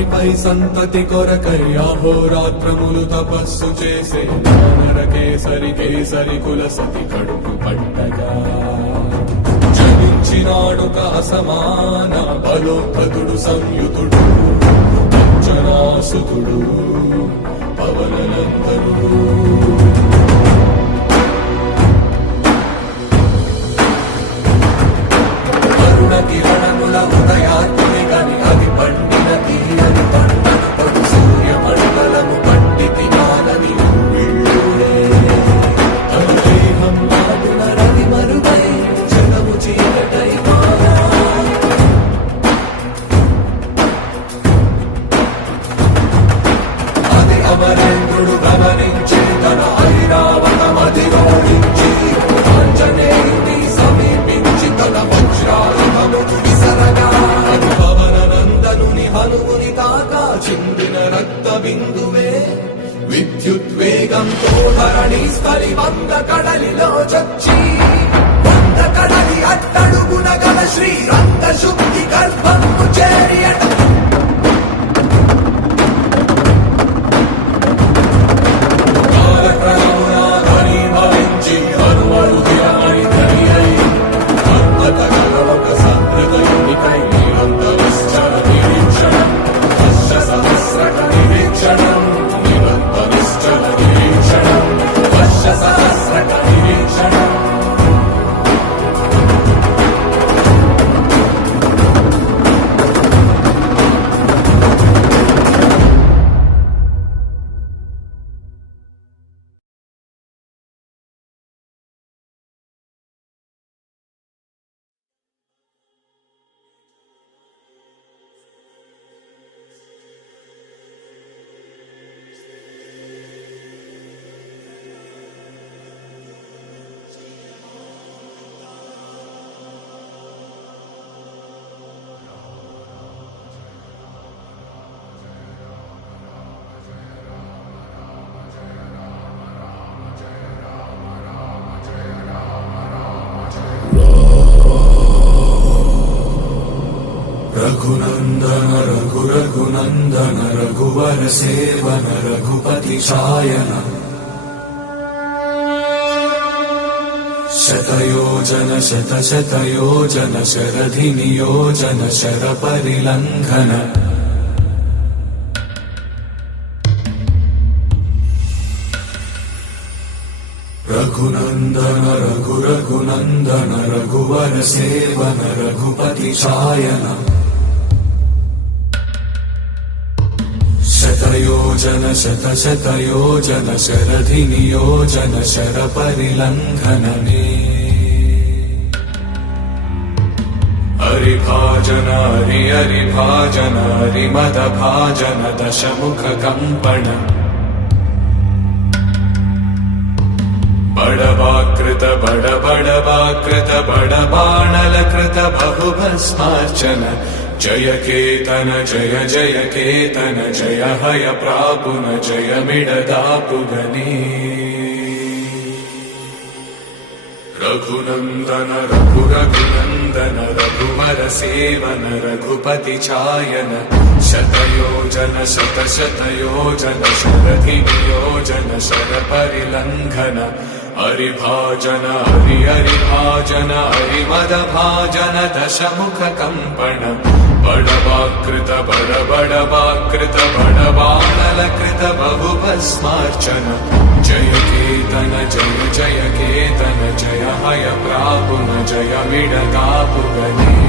తండ్రిపై సంతతి కొరకై అహోరాత్రములు తపస్సు చేసే నరకేసరి కేసరి కుల సతి కడుపు పట్టగా జనించినాడుక అసమాన బలోద్ధతుడు సంయుతుడు అంజనాసుతుడు పవననందనుడు కిరణముల ఉదయాత్మి కని అది పండిన తీయని పంటను పడు సూర్య మండలము పండితి మానని విళ్ళుడే అనుదేహం నాటున రవి మరుగై జగము చీకటై మారా అది అమరేంద్రుడు గమనించి తన ఐరావతమది ఓడించి ఆంజనేయుని సమీపించి తన వజ్రాయుధము విసరగా పవననందనుని హనుముని తాకా చిందిన రక్త బిందువే విద్యుద్వేగంతో ధరణి స్థలి వంద కడలిలో చచ్చి వంద కడలి అట్టడుగున గల శ్రీరంగ శుద్ధి గర్భము చేరియట रघुनंदन रघु रघुनंदन रघुवर सेवन रघुपति छायन शतयोजन शत शतयोजन शरधि नियोजन शर परिलंघन रघुनंदन रघु रघुनंदन रघुवर सेवन रघुपति छायन शतयोजन शत शतयोजन शरधि नियोजन शर परिलंघनने हरिभाजन हरि हरिभाजन हरिमद भाजन दशमुख कंपन बड़वाकृत बड़वाकृत बड़बाणलकृत बहुभस्मार्चन जय केतन जय जय केतन जय हय प्रापुन जय मिडदापुगनी रघुनंदन रघु रघुनंदन रघुवर सेवन रघुपति छायन शतयोजन शत शतयोजन शरधि नियोजन शर परिलंघन हरिभाजन हरि हरिभाजन हरिमद भाजन दशमुख कंपन बड़वाकृत बड़वाकृत बड़बाणलकृत बहुभस्मार्चन जय केतन जय जय केतन जय हय प्रापुन जय मिडदापुगनी